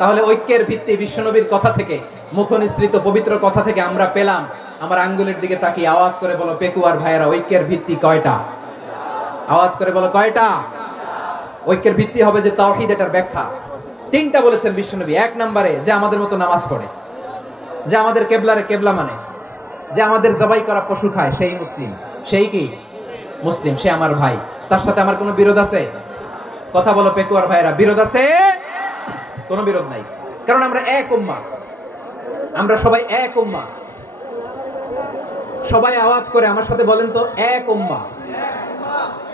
তাহলে ঐক্যের ভিত্তি বিশ্বনবীর কথা থেকে, মুখনিসৃত পবিত্র কথা থেকে আমরা পেলাম। আমার আঙ্গুলের দিকে তাকিয়ে আওয়াজ করে বলো পেকুয়ার ভাইয়েরা, ঐক্যের ভিত্তি কয়টা? আওয়াজ করে বলো কয়টা? ঐক্যের ভিত্তি হবে যে তাওহীদ, এটার ব্যাখ্যা। তিনটা বলেছেন বিশ্বনবী। এক নম্বরে, যে আমাদের মতো নামাজ পড়ে, যে আমাদের কেবলারে কেবলা মানে, যে আমাদের জবাই করা পশু খায়, সেই মুসলিম। সেই কি মুসলিম? সে আমার ভাই। তার সাথে আমার কোনো বিরোধ আছে? কথা বলো পেকুয়ার ভাইরা, বিরোধ আছে? কোনো বিরোধ নাই, কারণ আমরা এক উম্মাহ, আমরা সবাই এক উম্মাহ। সবাই আওয়াজ করে আমার সাথে বলেন তো, এক উম্মাহ।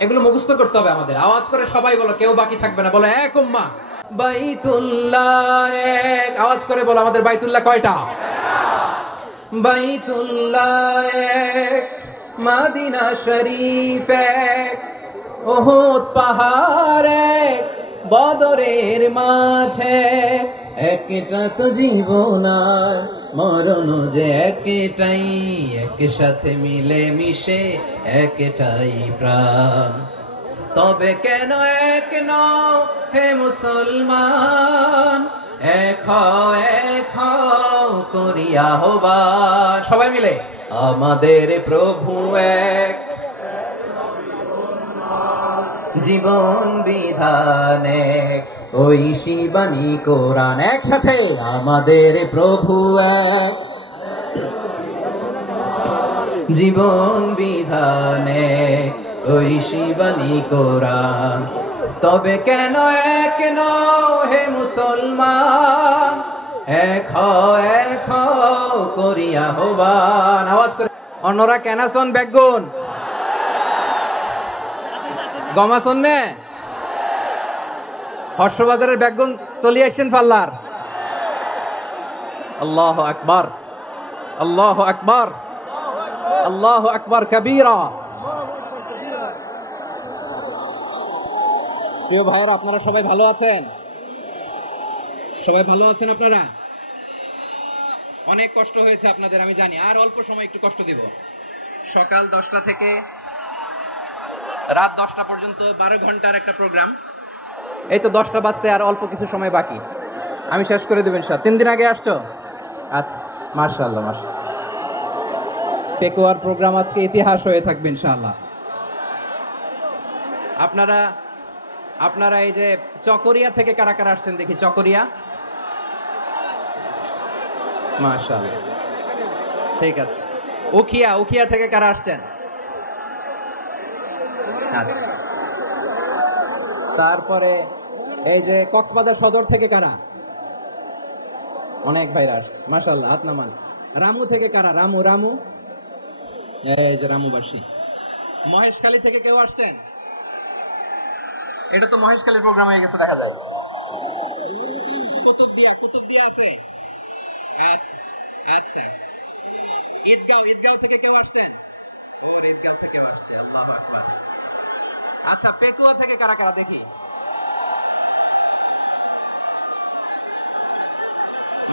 এগুলো মুখস্থ করতে হবে আমাদের। আওয়াজ করে সবাই বলো, কেউ বাকি থাকবে না, বলো এক উম্মাহ। বাইতুল্লাহ এক। আওয়াজ করে বলো, আমাদের বাইতুল্লাহ কয়টা? বাইতুল্লাহ এক, মদিনা শরীফ এক, উহুদ পাহাড় এক, বদরের মাঠ এক। একটা তো জীবন আর মরণ যে একটাই, একসাথে মিলে মিশে একটাই প্রাণ। তবে কেন এক নও হে মুসলমান, এক হও করিয়া আহ্বান। সবাই মিলে, আমাদের প্রভু এক, জীবন বিধান এক, ওই শিবানী কোরআন। একসাথে, আমাদের প্রভু এক, জীবন বিধান এক, ওই শিবানী কোরআন। তবে কেন এক নও হে মুসলমান, এক হও করিয়া আহ্বান। আওয়াজ করে অন্যরা কেন শোন বেগুন গমা শোনে হর্ষবাজারের বেগুন চলে আসছেন পাল্লার। আল্লাহু আকবার, আল্লাহু আকবার, আল্লাহু আকবার কবীরা। প্রিয় ভাইয়েরা, আপনারা সবাই ভালো আছেন? সবাই ভালো আছেন আপনারা? অনেক কষ্ট হয়েছে আপনাদের আমি জানি, আর অল্প সময় একটু কষ্ট দিব। সকাল 10টা থেকে রাত 10টা পর্যন্ত 12 ঘন্টার একটা প্রোগ্রাম। এই তো 10টা বাজতে আর অল্প কিছু সময় বাকি, আমি শেষ করে দেব ইনশাআল্লাহ। 3 দিন আগে আসছো? আচ্ছা, মাশাআল্লাহ মাশাআল্লাহ। পেকুয়ার প্রোগ্রাম আজকে ইতিহাস হয়ে থাকবে ইনশাআল্লাহ। আপনারা এই যে চকরিয়া থেকে কারা কারা আসছেন দেখি? চকরিয়া, মাশাআল্লাহ, ঠিক আছে। উখিয়া থেকে কারা আসছেন? আচ্ছা। তারপরে এই যে কক্সবাজার সদর থেকে কারা? অনেক ভাইরা আসছে, মাশাআল্লাহ, হাত নামান। রামু থেকে কারা? রামু, এই যে রামুবাসী। মহেশখালী থেকে কেউ আসছেন? এটা তো মহেশখালীর প্রোগ্রাম হয়ে গেছে দেখা যায়। কুতুবদিয়া আছে। আচ্ছা, ঈদগাঁও থেকে কেউ আসছেন? ঈদগাঁও থেকে আসছে, আল্লাহু আকবার। আচ্ছা, পেকুয়া থেকে কারা কারা দেখি?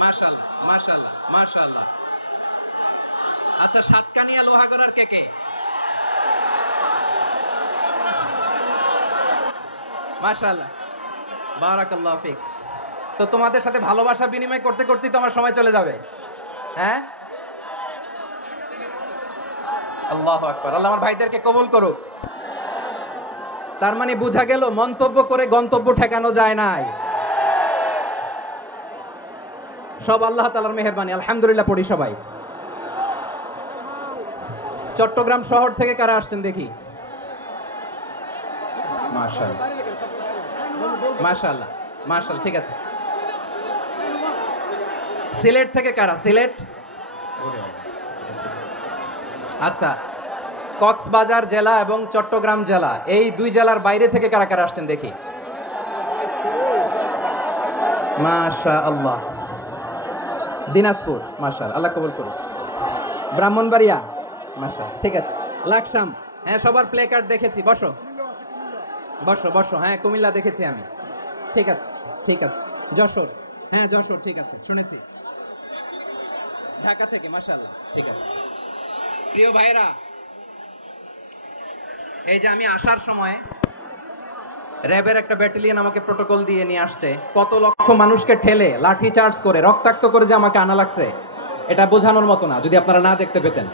মাশাআল্লাহ মাশাআল্লাহ মাশাআল্লাহ। আচ্ছা, সাতকানিয়া লোহাগড়ার কে? মাশাআল্লাহ, বারাকাল্লাহু ফিক। তো তোমাদের সাথে ভালোবাসা বিনিময় করতে করতেই তো আমার সময় চলে যাবে। হ্যাঁ, আল্লাহু আকবার। আল্লাহ আমার ভাইদেরকে কবুল করুক। তার মানে বোঝা গেল, মন্তব্য করে গন্তব্য ঠেকানো যায় নাই। সব আল্লাহ তাআলার মেহেরবানি। আলহামদুলিল্লাহ পড়ি সবাই। চট্টগ্রাম শহর থেকে কারা আসছেন দেখি? মাশাআল্লাহ মাশাআল্লাহ মাশাআল্লাহ, ঠিক আছে। সিলেট থেকে কারা? সিলেট, আচ্ছা। কক্সবাজার জেলা এবং চট্টগ্রাম জেলা, এই দুই জেলার বাইরে থেকে কারা কারা আসছেন দেখি? মাশাআল্লাহ। দিনাজপুর, মাশাআল্লাহ, আল্লাহ কবুল করুন। ব্রাহ্মণবাড়িয়া, মাশাআল্লাহ, ঠিক আছে। লাকসাম, হ্যাঁ, সবার প্লে কার্ড দেখেছি। বসো। হ্যাঁ, কুমিল্লা দেখেছি আমি, ঠিক আছে। যশোর, হ্যাঁ যশোর, ঠিক আছে, শুনেছি। ঢাকা থেকে, মাশাআল্লাহ, ঠিক আছে। প্রিয় ভাইরা, এই যে আমি আসার সময় র্যাবের একটা ব্যাটালিয়ন আমাকে প্রোটোকল দিয়ে নিয়ে আসছে, কত লক্ষ মানুষকে ঠেলে লাঠি চার্জ করে রক্তাক্ত করে যে আমাকে আনা লাগছে, এটা বোঝানোর মতো না যদি আপনারা না দেখতে পেতেন।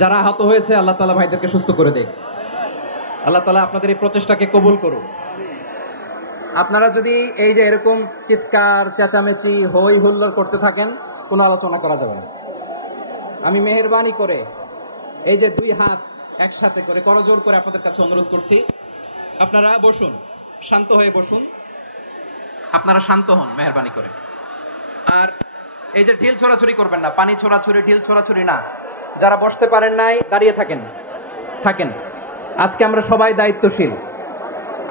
যারা আহত হয়েছে আল্লাহ তাআলা ভাইদেরকে সুস্থ করে দেয়। আল্লাহ তাআলা আপনাদের এই প্রচেষ্টাকে কবুল করুন। আপনারা যদি এই যে এরকম চিৎকার চেঁচামেচি হই হুল্লোড় করতে থাকেন, কোনো আলোচনা করা যাবে না। আমি মেহেরবানি করে এই যে দুই হাত একসাথে করে করজোর করে আপনাদের কাছে অনুরোধ করছি, আপনারা বসুন, শান্ত হয়ে বসুন, আপনারা শান্ত হন মেহেরবানি করে। আর এই যে ঢিল ছোড়াছুরি করবেন না, পানি ছোড়াছুরি ঢিল ছোড়াছুরি না। যারা বসতে পারেন নাই দাঁড়িয়ে থাকেন থাকেন। আজকে আমরা সবাই দায়িত্বশীল,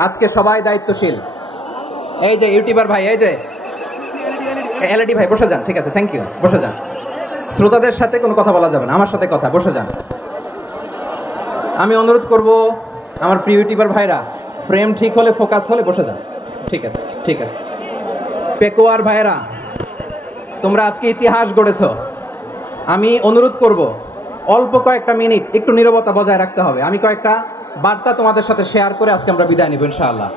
আজকে সবাই দায়িত্বশীল। এই যে ইউটিউবার ভাই, এই যে এলইডি ভাই বসে যান, ঠিক আছে, থ্যাংক ইউ, বসে যান। শ্রোতাদের সাথে কোনো কথা বলা যাবে না, আমার সাথে কথা, বসে যান। আমি অনুরোধ করব আমার প্রিয় ইউটিউবার ভাইরা, ফ্রেম ঠিক হলে ফোকাস হলে বসে যান, ঠিক আছে ঠিক আছে। পেকুয়ার ভাইরা, তোমরা আজকে ইতিহাস গড়েছ। আমি অনুরোধ করব অল্প কয়েকটা মিনিট একটু নীরবতা বজায় রাখতে হবে। আমি কয়েকটা বার্তা তোমাদের সাথে শেয়ার করে আজকে আমরা বিদায় নিব ইনশাআল্লাহ।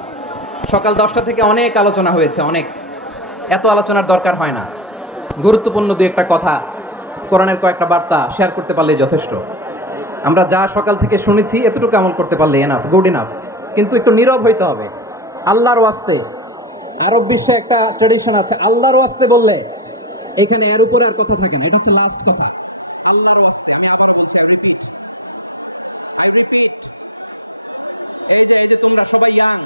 সকাল 10টা থেকে অনেক আলোচনা হয়েছে, অনেক, এত আলোচনার দরকার হয় না। গুরুত্বপূর্ণ দুই একটা কথা, কোরআনের কয়েকটা বার্তা শেয়ার করতে পারলেই যথেষ্ট। আমরা যা সকাল থেকে শুনেছি এতটুকু আমল করতে পারলে এনাফ, গুড ইনাফ। কিন্তু একটু নীরব হইতে হবে আল্লাহর ওয়াস্তে। আরব বিশ্বে একটা ট্রেডিশন আছে, আল্লাহর ওয়াস্তে বললে এখানে এর উপরে আর কথা থাকে না, এটা হচ্ছে লাস্ট কথা। আল্লাহর ওয়াস্তে, আমি আবারও বলছি, আই রিপিট, এই যে তোমরা সবাই young,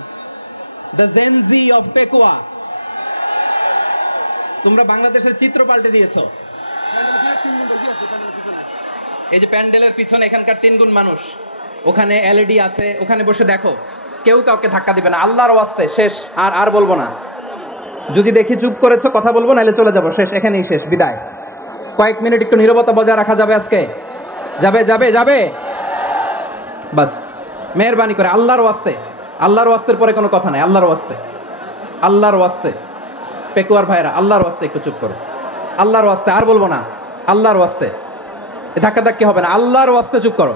the Gen Z of Pekua, তোমরা বাংলাদেশের চিত্র পাল্টে দিয়েছো। এই যে প্যান্ডেলের পিছনে এখানকার 3 গুণ মানুষ, ওখানে এলইডি আছে, ওখানে বসে দেখো, কেউ কাউকে ধাক্কা দিবে না, আল্লাহর ওয়াস্তে, শেষ। আর বলবো না। যদি দেখি চুপ করেছো, কথা বলবো, নাহলে চলে যাবো, শেষ, এখানেই শেষ, বিদায়। কয়েক মিনিট একটু নীরবতা বজায় রাখা যাবে আজকে? যাবে যাবে যাবে, বাস মেহেরবানি করে আল্লাহর ওয়াস্তে। আল্লাহর ওয়াস্তের পরে কোনো কথা নাই, আল্লাহর ওয়াস্তে, আল্লাহর ওয়াস্তে। পেকুয়ার ভাইরা, আল্লাহর ওয়াস্তে একটু চুপ করো, আল্লাহর ওয়াস্তে, আর বলবো না, আল্লাহর ওয়াস্তে। ধাক্কা ধাক্কি হবে না, আল্লাহর ওয়াস্তে চুপ করো।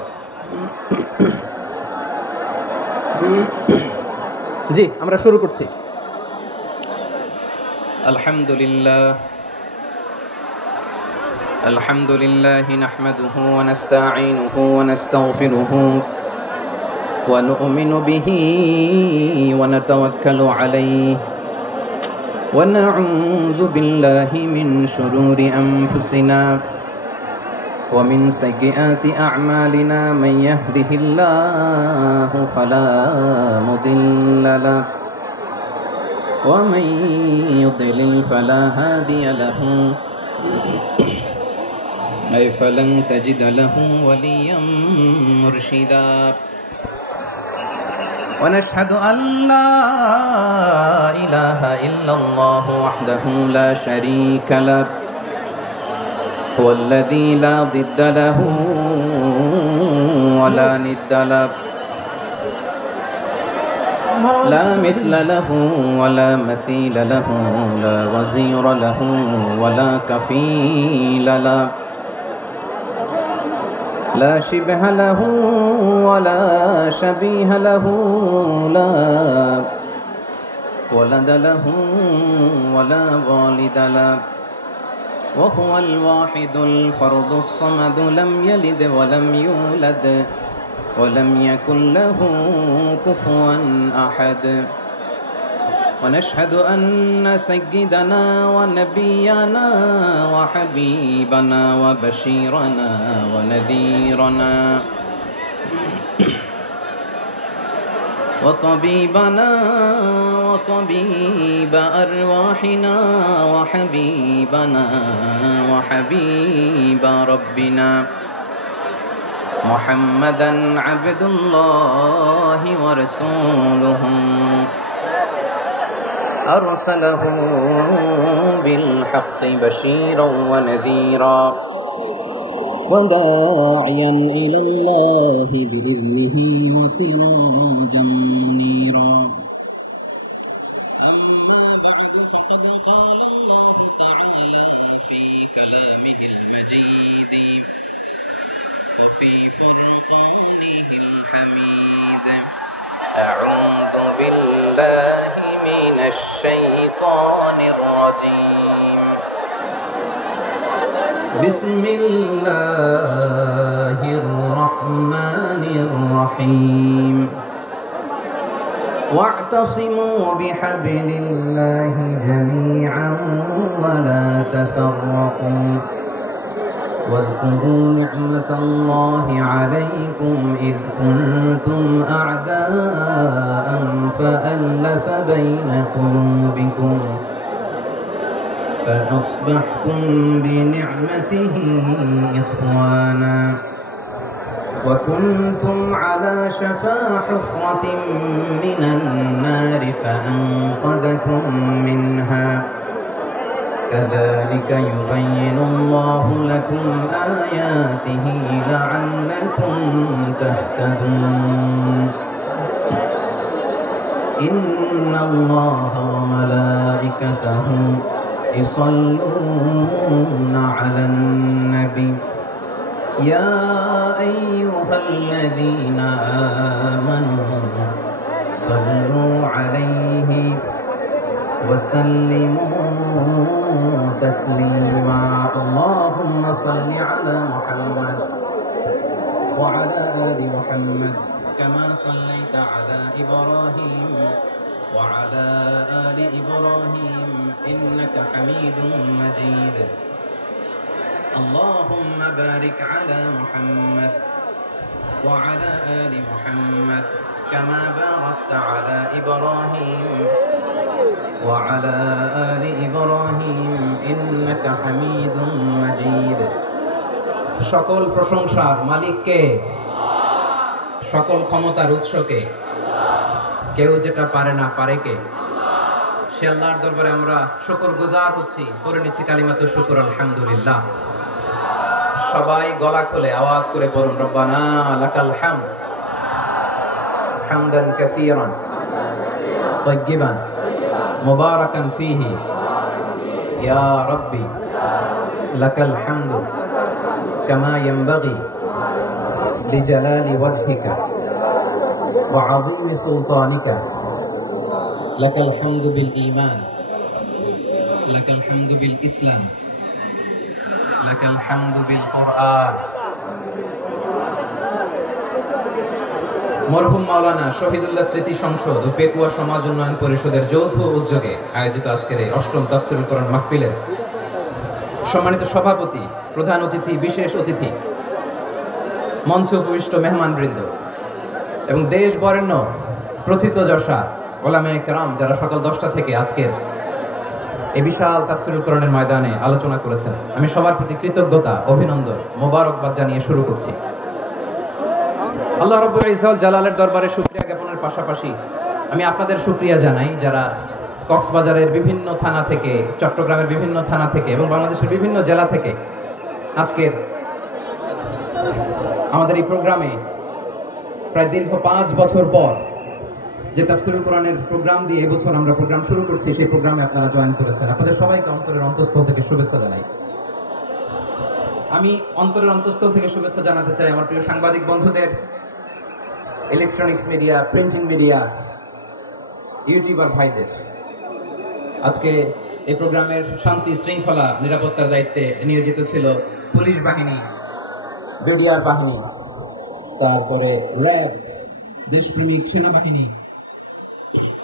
জি, আমরা শুরু করছি। আলহামদুলিল্লাহ আলহামদুলিল্লাহ নাহমাদুহু ওয়া নাস্তাঈনুহু ওয়া নাস্তাগফিরুহু ওয়া নু'মিনু বিহি ওয়া নাতাওয়াক্কালু আলাইহি ওয়া নাউযু বিল্লাহি মিন শুরুরি আনফুসিনা ومن سيئات أعمالنا من يهده الله فلا مضل له ومن يضلل فلا هادي له أي فلن تجد له وليا مرشدا ونشهد أن لا إله إلا الله وحده لا شريك له هو الذي لا ضد له ولا ند له لا مثل له ولا مثيل له لا وزير له ولا كفيل له لا شبه له ولا شبيه له لا ولد له ولا والد له وهو الواحد الفرد الصمد لم يلد ولم يولد ولم يكن له كفوا أحد ونشهد أن سيدنا ونبينا وحبيبنا وبشيرنا ونذيرنا وطبيبنا وطبيب أرواحنا وحبيبنا وحبيب ربنا محمدا عبد الله ورسوله أرسله بالحق بشيرا ونذيرا وداعيا إلى الله بإذنه وسراجا منيرا أما بعد فقد قال الله تعالى في كلامه المجيد وفي فرقانه الحميد أعوذ بالله من الشيطان الرجيم بسم الله الرحمن الرحيم واعتصموا بحبل الله جميعا ولا تفرقوا واذكروا نعمة الله عليكم إذ كنتم أعداء فألف بين قلوبكم فأصبحتم بنعمته إخوانا وكنتم على شفا حفرة من النار فأنقذكم منها كذلك يبين الله لكم آياته لعلكم تهتدون إن الله وملائكته يصلون على النبي يا أيها الذين آمنوا صلوا عليه وسلموا تسليما اللهم صل على محمد وعلى آل محمد كما صليت على إبراهيم وعلى آل إبراهيم إنك حميد مجيد اللهم بارك على محمد وعلى آل محمد كما باركت على إبراهيم وعلى آل إبراهيم إنك حميد مجيد সকল প্রশংসার মালিক কে সকল ক্ষমতার উৎস কে কেউ যেটা পারে না পারে কে সে আল্লাহর দরবারে আমরা শুকরগুজার হচ্ছি করে নিচ্ছি কালিমাতুশ শুকর আলহামদুলিল্লাহ সবাই গলা খুলে আওয়াজ করে পড়ুন রব্বানা লাকাল হামদ হামদান কাসীরান তাইয়িবান মুবারাকান ফীহি ইয়া রাব্বি লাকাল হামদু কামা ইয়ানবাগি লিজালালি ওয়াজহিকা ওয়া আযীমি সুলতানিকা লাকাল হামদু বিল ঈমান লাকাল হামদু বিল ইসলাম লাকাল হামদু বিল কুরআন মরহুম মাওলানা শহীদুল্লাহ স্মৃতি সংসদ ও পেকুয়া সমাজ উন্নয়ন পরিষদের যৌথ উদ্যোগে আয়োজিত আজকের এই অষ্টম তাফসীরুল কোরআন মাহফিলের সম্মানিত সভাপতি, প্রধান অতিথি, বিশেষ অতিথি, মঞ্চে উপবিষ্ট মেহমানবৃন্দ এবং দেশ বরেণ্য প্রথিতযশা উলামায়ে কেরাম যারা সকাল 10টা থেকে আজকের এই বিশাল তাফসীরুল কোরআনের ময়দানে আলোচনা করেছেন, আমি সবার প্রতি কৃতজ্ঞতা, অভিনন্দন, মোবারকবাদ জানিয়ে শুরু করছি। আল্লাহ রাব্বুল ইজ্জত জালালের দরবারে শুকরিয়া জ্ঞাপনের পাশাপাশি আমি আপনাদের শুকরিয়া জানাই যারা কক্সবাজারের বিভিন্ন থানা থেকে, চট্টগ্রামের বিভিন্ন থানা থেকে এবং বাংলাদেশের বিভিন্ন জেলা থেকে আজকের আমাদের এই প্রোগ্রামে প্রায় দীর্ঘ 5 বছর পর যে তাফসীরুল কোরআনের প্রোগ্রাম দিয়ে এবছর আমরা প্রোগ্রাম শুরু করছি, সেই প্রোগ্রামে আপনারা জয়েন করেছেন। আপনাদের সবাইকে অন্তরের অন্তঃস্থল থেকে শুভেচ্ছা জানাই। আমি অন্তরের অন্তঃস্থল থেকে শুভেচ্ছা জানাতে চাই আমার প্রিয় সাংবাদিক বন্ধুদের, electronics media, printing media, YouTuber ভাইদের। আজকে এই প্রোগ্রামের শান্তি শৃঙ্খলা নিরাপত্তার দায়িত্বে নিয়োজিত ছিল পুলিশ বাহিনী, বিডিআর বাহিনী, তারপরে র্যাব, দেশপ্রেমিক সেনাবাহিনী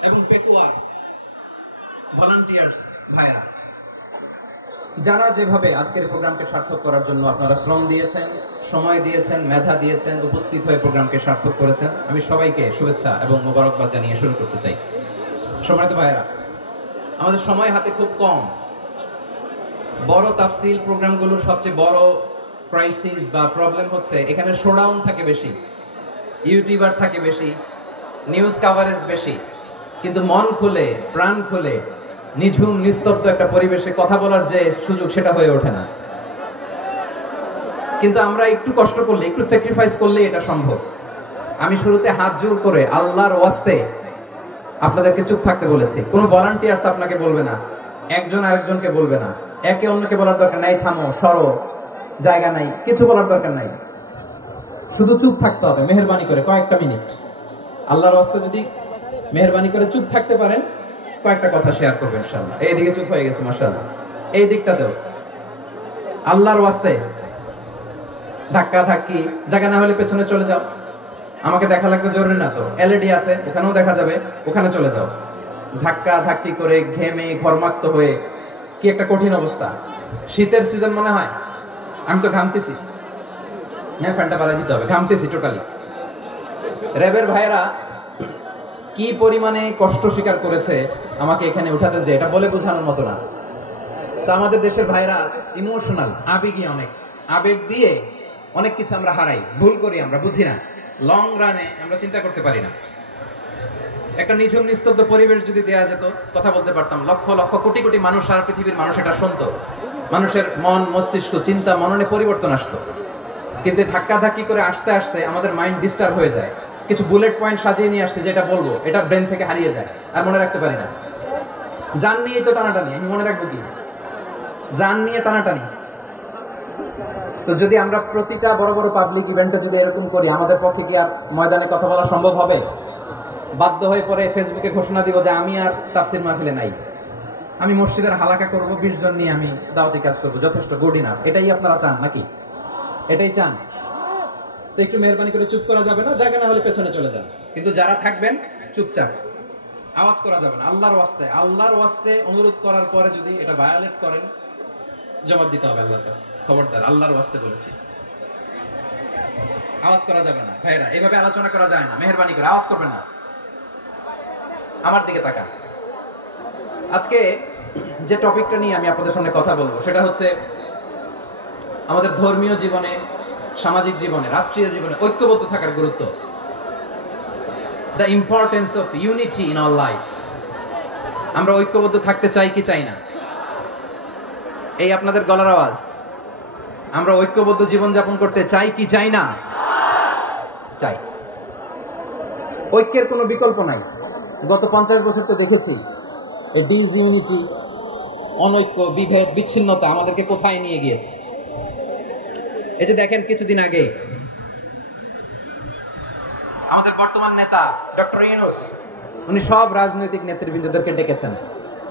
এবং পেকুয়ার ভলান্টিয়ার্স ভাইয়া, যারা যেভাবে আজকের প্রোগ্রামকে সার্থক করার জন্য আপনারা শ্রম দিয়েছেন, সময় দিয়েছেন, মেধা দিয়েছেন, উপস্থিত হয়ে প্রোগ্রামকে সার্থক করেছেন, আমি সবাইকে শুভেচ্ছা এবং মোবারকবাদ জানিয়ে শুরু করতে চাই। সম্মানিত ভাইয়েরা, আমাদের সময় হাতে খুব কম। বড় তাফসীল প্রোগ্রামগুলোর সবচেয়ে বড় ক্রাইসিস বা প্রবলেম হচ্ছে এখানে শোডাউন থাকে বেশি, ইউটিউবার থাকে বেশি, নিউজ কাভারেজ বেশি, কিন্তু মন খুলে, প্রাণ খুলে, নিঝুম নিস্তব্ধ একটা পরিবেশে কথা বলার যে সুযোগ, সেটা হয়ে ওঠে না। কিন্তু আমরা একটু কষ্ট করলে, একটু স্যাক্রিফাইস করলে এটা সম্ভব। আমি শুরুতে হাত জোর করে আল্লাহর ওয়াস্তে আপনাদেরকে চুপ থাকতে বলেছি। কোনো ভলান্টিয়ার্স আপনাকে বলবে না, একজন আরেকজনকে বলবে না, একে অন্যকে বলার দরকার নাই, থামো, সরো, জায়গা নাই, কিছু বলার দরকার নাই, শুধু চুপ থাকতে হবে মেহেরবানি করে কয়েকটা মিনিট। আল্লাহর ওয়াস্তে যদি মেহেরবানি করে চুপ থাকতে পারেন, কয়েকটা কথা শেয়ার করবেন ইনশাআল্লাহ। এইদিকে চুপ হয়ে গেছে মাশাআল্লাহ, এই দিকটাতেও আল্লাহর ওয়াস্তে ধাক্কা ধাক্কি জায়গা না হলে পেছনে চলে যাও। আমাকে দেখা লাগবে জরুরি না তো, এলইডি আছে ওখানেও দেখা যাবে, ওখানে চলে যাও। ধাক্কা ধাক্কি করে ঘেমে ঘরমাক্ত হয়ে কি একটা কঠিন অবস্থা। শীতের সিজন মনে হয়, আমি তো ঘামতেছি, হ্যাঁ ফ্যানটা বাড়াই দিতে হবে, ঘামতেছি টোটালি। র্যাবের ভাইয়েরা কি পরিমাণে কষ্ট স্বীকার করেছে আমাকে এখানে উঠাতে, যে এটা বলে বোঝানোর মতো না। তো আমাদের দেশের ভাইরা ইমোশনাল, আবেগী, অনেক আবেগ দিয়ে অনেক কিছু আমরা হারাই, ভুল করি, আমরা বুঝি না, লং রানে আমরা চিন্তা করতে পারি না। একটা নিঝুম নিস্তব্ধ পরিবেশ যদি দেয়া যেত, কথা বলতে পারতাম, লক্ষ লক্ষ কোটি কোটি মানুষ, সারা পৃথিবীর মানুষ এটা শুনতো, মানুষের মন মস্তিষ্ক চিন্তা মননে পরিবর্তন আসতো। কিন্তু ধাক্কা ধাক্কি করে আসতে আসতে আমাদের মাইন্ড ডিস্টার্ব হয়ে যায়। কিছু বুলেট পয়েন্ট সাজিয়ে নিয়ে আসছে, যেটা বলবো এটা ব্রেন থেকে হারিয়ে যায়, আর মনে রাখতে পারি না। জান নিয়ে তো টানাটানি, আমি মনে রাখবো কি? জান নিয়ে টানাটানি। তো যদি আমরা প্রতিটা বড় বড় পাবলিক ইভেন্টে যদি এরকম করি, আমাদের পক্ষে কি আর ময়দানে কথা বলা সম্ভব হবে? বাধ্য হয়ে পরে ফেসবুকে ঘোষণা দিব যে আমি আর তাফসীর মাহফিলে নাই, আমি মসজিদের হালাকা করব, 20 জন নিয়ে আমি দাওয়াতি কাজ করব, যথেষ্ট, গুড ইনাফ। এটাই আপনারা চান নাকি? এটাই চান? তো একটু মেহেরবানি করে চুপ করা যাবে না, জায়গা না হলে পেছনে চলে যান। কিন্তু যারা থাকবেন চুপচাপ, আওয়াজ করা যাবে না। আল্লাহর ওয়াস্তে, আল্লাহর ওয়াস্তে অনুরোধ করার পরে যদি এটা ভায়োলেট করেন, জবাব দিতে হবে আল্লাহর কাছে। খবরদার, আল্লাহর ওয়াস্তে বলেছি, আওয়াজ করা যাবে না। ভাইরা, এভাবে আলোচনা করা যায় না, মেহেরবানি করে আওয়াজ করবেন না। আমার দিকে তাকান। আজকে যে টপিকটা নিয়ে আমি আপনাদের সামনে কথা বলবো, সেটা হচ্ছে আমাদের ধর্মীয় জীবনে, সামাজিক জীবনে, রাষ্ট্রীয় জীবনে ঐক্যবদ্ধ থাকার গুরুত্ব। The importance of unity in our life. আমরা ঐক্যবদ্ধ থাকতে চাই কি চাই না? এই আপনাদের গলার আওয়াজ। আমরা ঐক্যবদ্ধ জীবন যাপন করতে চাই কি চাই না? চাই। ঐক্যের কোনো বিকল্প নাই। গত 50 বছর তো দেখেছি এই ডিসইউনিটি, অনৈক্য, বিভেদ, বিচ্ছিন্নতা আমাদেরকে কোথায় নিয়ে গিয়েছে। এই যে দেখেন, কিছুদিন আগে আমাদের বর্তমান নেতা ডক্টর ইউনূস, উনি সব রাজনৈতিক নেতৃবৃন্দদেরকে ডেকেছেন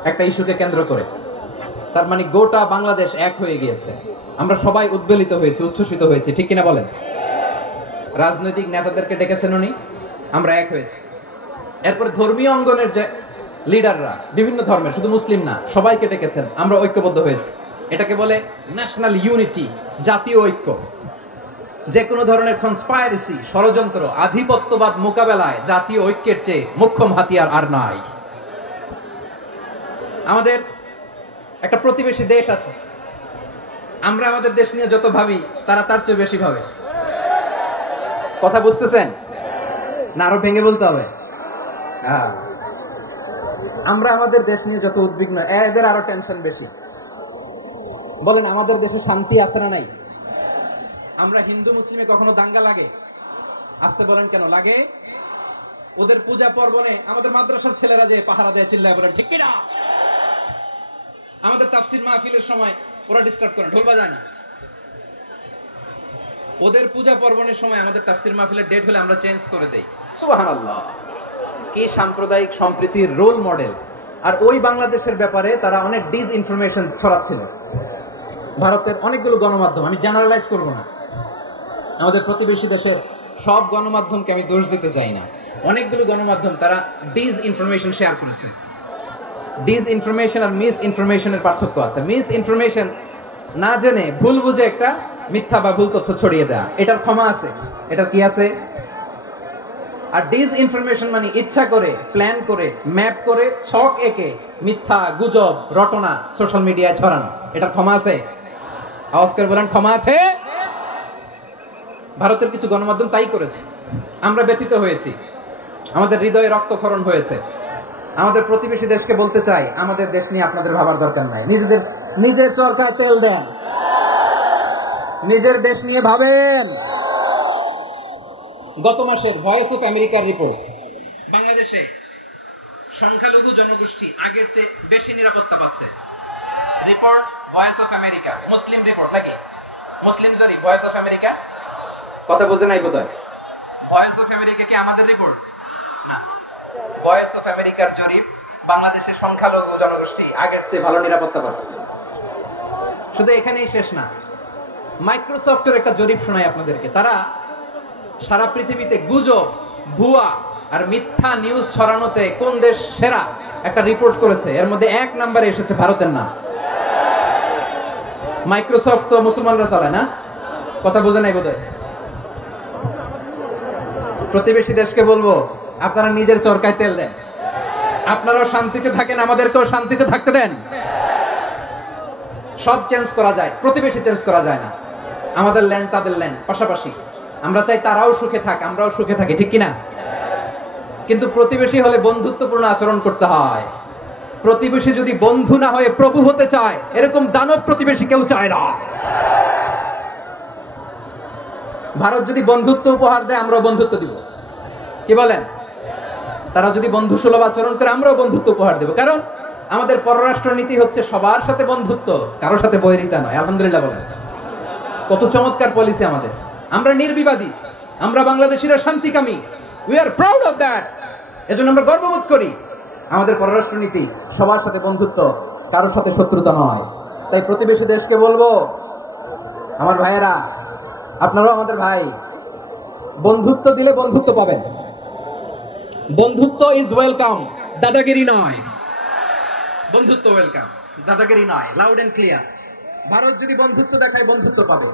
একটা ইস্যুকে কেন্দ্র করে। তার মানে গোটা বাংলাদেশ এক হয়ে গিয়েছে। আমরা সবাই উদ্বেলিত হয়েছি, উচ্ছ্বসিত হয়েছি, ঠিক কিনা বলেন? রাজনৈতিক নেতাদেরকে ডেকেছেন উনি, আমরা এক হয়েছি। এরপরে ধর্মীয় অঙ্গনের যে লিডাররা, বিভিন্ন ধর্মের, শুধু মুসলিম না, সবাইকে ডেকেছেন, আমরা ঐক্যবদ্ধ হয়েছি। এটাকে বলে ন্যাশনাল ইউনিটি, জাতীয় ঐক্য। যে কোনো ধরনের কনস্পাইরেসি, ষড়যন্ত্র, আধিপত্যবাদ মোকাবেলায় জাতীয় ঐক্যের চেয়ে মুখ্যম হাতিয়ার আর নাই। আমাদের একটা প্রতিবেশী দেশ আছে, আমরা আমাদের দেশ নিয়ে যত ভাবি, তারা তার চেয়ে বেশি ভাবে। কথা বুঝতেছেন না? আরো ভেঙে বলতে হবে। আমরা আমাদের দেশ নিয়ে যত উদ্বিগ্ন, এদের আরো টেনশন বেশি। বলেন, আমাদের দেশে শান্তি আছে না নাই? আমরা হিন্দু মুসলিমে কখনো দাঙ্গা লাগে? আসতে বলেন, কেন লাগে? ওদের পূজা পার্বণে আমাদের মাদ্রাসার ছেলেরা যে পাহারা দেয়, চিল্লায় বলেন ঠিক কিনা? আমাদের তাফসীর মাহফিলের সময় ওরা ডিস্টার্ব করে, ঢোল বাজায় না। ওদের পূজা পার্বণের সময় আমাদের তাফসীর মাহফিলের ডেট হলে আমরা চেঞ্জ করে দেই। সুবহানাল্লাহ, কি সাম্প্রদায়িক সম্প্রীতির রোল মডেল। আর ওই বাংলাদেশের ব্যাপারে তারা অনেক ডিসইনফরমেশন ছড়াচ্ছিল। ভারতের অনেকগুলো গণমাধ্যম, আমি জেনারেলাইজ করব না, আমাদের প্রতিবেশী দেশের সব গণমাধ্যমকে আমি দোষ দিতে চাই না, অনেকগুলো গণমাধ্যম তারা ডিসইনফরমেশন শেয়ার করেছে। ডিসইনফরমেশন আর মিস ইনফরমেশনের পার্থক্য আছে। মিস ইনফরমেশন না জেনে ভুল বুঝে একটা মিথ্যা বা ভুল তথ্য ছড়িয়ে দেয়া, এটার ক্ষমা আছে, এটার কি আছে? আর ডিসইনফরমেশন মানে ইচ্ছা করে, প্ল্যান করে, ম্যাপ করে, ছক এঁকে মিথ্যা, গুজব, রটনা সোশ্যাল মিডিয়ায় ছড়ানো, এটার ক্ষমা আছে? আওয়াজ করে বলেন, ক্ষমা আছে? ভারতের কিছু গণমাধ্যম তাই করেছে। আমরা ব্যথিত হয়েছি, আমাদের হৃদয়ে রক্তক্ষরণ হয়েছে। আমাদের প্রতিবেশী দেশকে বলতে চাই, আমাদের দেশ নিয়ে আপনাদের ভাবার দরকার নাই। নিজের চরকায় তেল দেন, নিজের দেশ নিয়ে ভাবেন। গত মাসের ভয়েস অফ আমেরিকার রিপোর্ট, বাংলাদেশে সংখ্যালঘু জনগোষ্ঠী আগের চেয়ে বেশি নিরাপত্তা পাচ্ছে। Report voice of America, Muslim report নাকি? মুসলিম সরি, ভয়েস অফ আমেরিকা। কথা বুঝে নাই বোধহয়। ভয়েস অফ আমেরিকা কি আমাদের রিপোর্ট? না। ভয়েস অফ আমেরিকার জরিপ, বাংলাদেশের সংখ্যালঘু জনগোষ্ঠী আগের চেয়ে ভালো নিরাপত্তা পাচ্ছে। শুধু এখানেই শেষ না, মাইক্রোসফটের একটা জরিপ শোনাই আপনাদেরকে। তারা সারা পৃথিবীতে গুজব, ভুয়া আর মিথ্যা নিউজ ছড়ানোতে কোন দেশ সেরা একটা রিপোর্ট করেছে। এর মধ্যে 1 নম্বরে এসেছে ভারতের নাম। মাইক্রোসফট তো মুসলমানরা চালায় না, কথা বোঝে নাই বোধহয়। প্রতিবেশী দেশকে বলবো, আপনারা নিজের চরকায় তেল দেন, আপনারাও শান্তিতে থাকেন, আমাদেরকেও শান্তিতে থাকতে দেন। সব চেঞ্জ করা যায়, প্রতিবেশী চেঞ্জ করা যায় না। আমাদের ল্যান্ড তাদের ল্যান্ড, পাশাপাশি। আমরা চাই তারাও সুখে থাক, আমরাও সুখে থাকি, ঠিক কিনা? কিন্তু প্রতিবেশী হলে বন্ধুত্বপূর্ণ আচরণ করতে হয়। প্রতিবেশী যদি বন্ধু না হয়ে প্রভু হতে চায়, এরকম দানব প্রতিবেশী কেউ চায় না। ভারত যদি বন্ধুত্ব উপহার দেয়, আমরাও বন্ধুত্ব দিব, কি বলেন? তারা যদি বন্ধু সুলভ আচরণ করে, আমরাও বন্ধুত্ব উপহার দেব। কারণ আমাদের পররাষ্ট্র নীতি হচ্ছে সবার সাথে বন্ধুত্ব, কারোর সাথে বৈরিতা নয়। আলহামদুলিল্লাহ বলেন, কত চমৎকার পলিসি আমাদের। আমরা নির্বিবাদী, আমরা বাংলাদেশিরা শান্তিকামী। We are proud of that. এজন্য আমরা গর্ববোধ করি। আমাদের পররাষ্ট্র নীতি সবার সাথে বন্ধুত্ব, কারোর সাথে শত্রুতা নয়। তাই প্রতিবেশী দেশকে বলবো, আমার ভাইয়েরা, আপনারাও আমাদের ভাই, বন্ধুত্ব দিলে বন্ধুত্ব পাবেন। বন্ধুত্ব ইজ ওয়েলকাম, দাদাগিরি নয়। বন্ধুত্ব ওয়েলকাম, দাদাগিরি নয়। Loud and clear. ভারত যদি বন্ধুত্ব দেখায়, বন্ধুত্ব পাবে।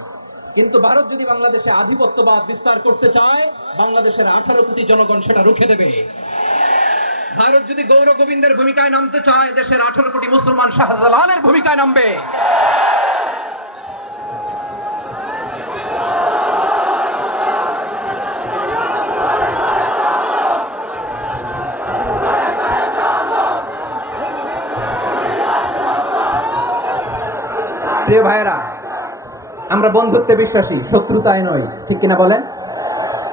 কিন্তু ভারত যদি বাংলাদেশে আধিপত্যবাদ বিস্তার করতে চায়, বাংলাদেশের 18 কোটি জনগণ সেটা রুখে দেবে। ভারত যদি গৌর গোবিন্দের ভূমিকায় নামতে চায়, দেশের 18 কোটি মুসলমান শাহজালালের ভূমিকায় নামবে। প্রিয় ভাইয়েরা, আমরা বন্ধুত্বে বিশ্বাসী, শত্রুতায় নই, ঠিক কিনা বলেন?